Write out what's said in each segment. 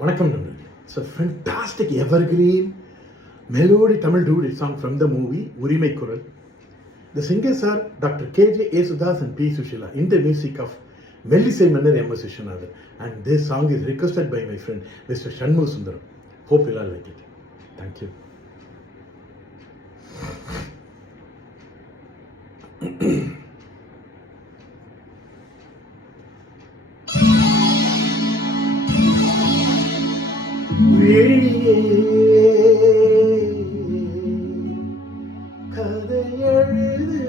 வணக்கம் நண்பர்களே. It's a fantastic evergreen melody Tamil duet song from the movie உரிமை குரல். The singers are Dr. K.J. Yesudas and P. Sushila in the music of Mellisai Mannar M.S. Vishwanathan, and this song is requested by my friend Mr. Shanmugha Sundaram. Hope you all like it. Thank you. வெளியே கதை எழுது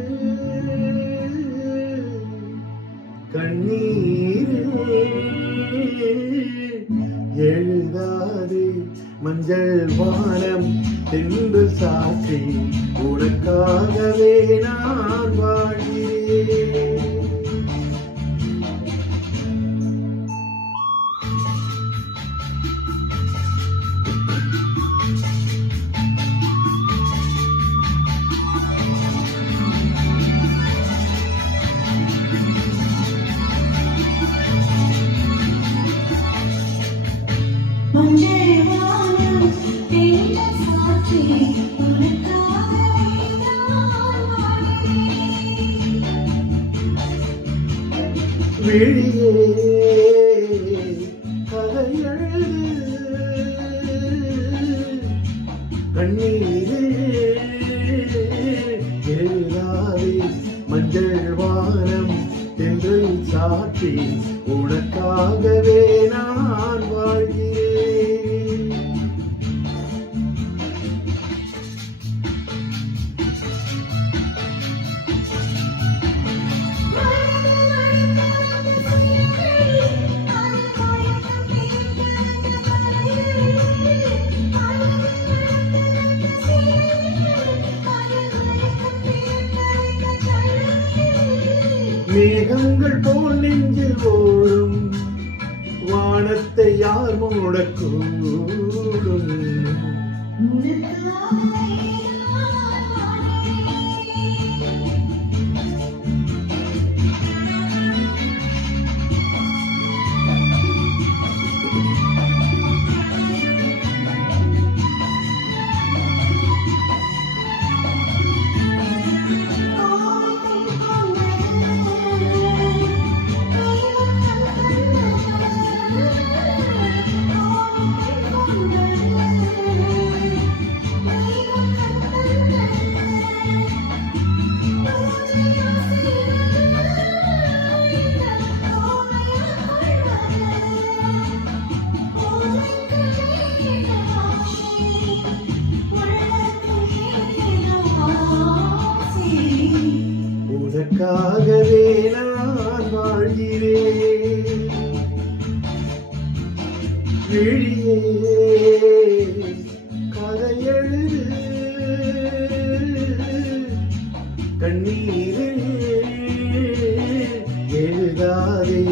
கண்ணீரில் எழுதாது மஞ்சள் வானம் தென்று சாட்சி உனக்காகவே நான் வாழ்கிறேன். வெளியே கதை எழுது கண்ணீரில் எழுதாதே மஞ்சள் வானம் என்று சாட்சி உனக்காகவே நான் வாழ்கிறேன். மேகங்கள் போல் நெஞ்சில் ஓடும் வானத்தை யார் மூடக்கூடும். உனக்காகவே நான் வாழ்கிறேன். வெளியே கதை எழுது கண்ணீரில் எழுதாதே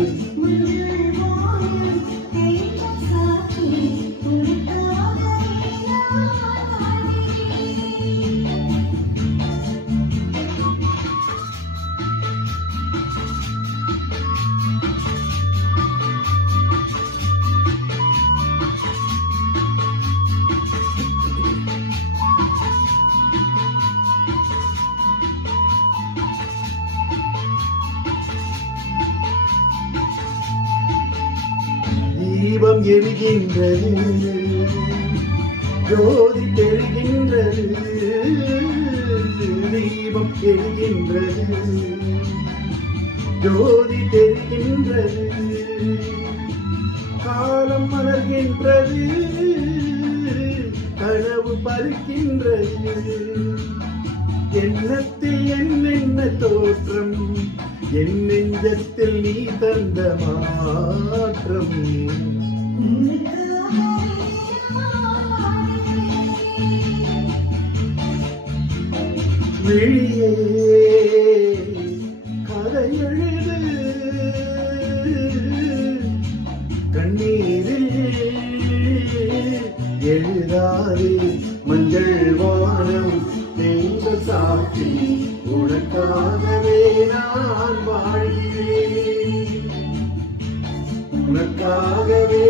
தீபம் எரிகின்றது ஜோதி தெரிகின்றது தீபம் எரிகின்றது ஜோதி தெரிகின்றது காலம் மலர்கின்றது கனவு பறிக்கின்றது எண்ணத்தில் என்னென்ன தோற்றம் என் நெஞ்சத்தில் நீ தந்த மாற்றம். வெளியே கதை எழுது கண்ணீரில் எழுதாதே மஞ்சள் வானம் தெய்வ சாட்சி உனக்காகவே நான் வாழ்கிறேன். உனக்காகவே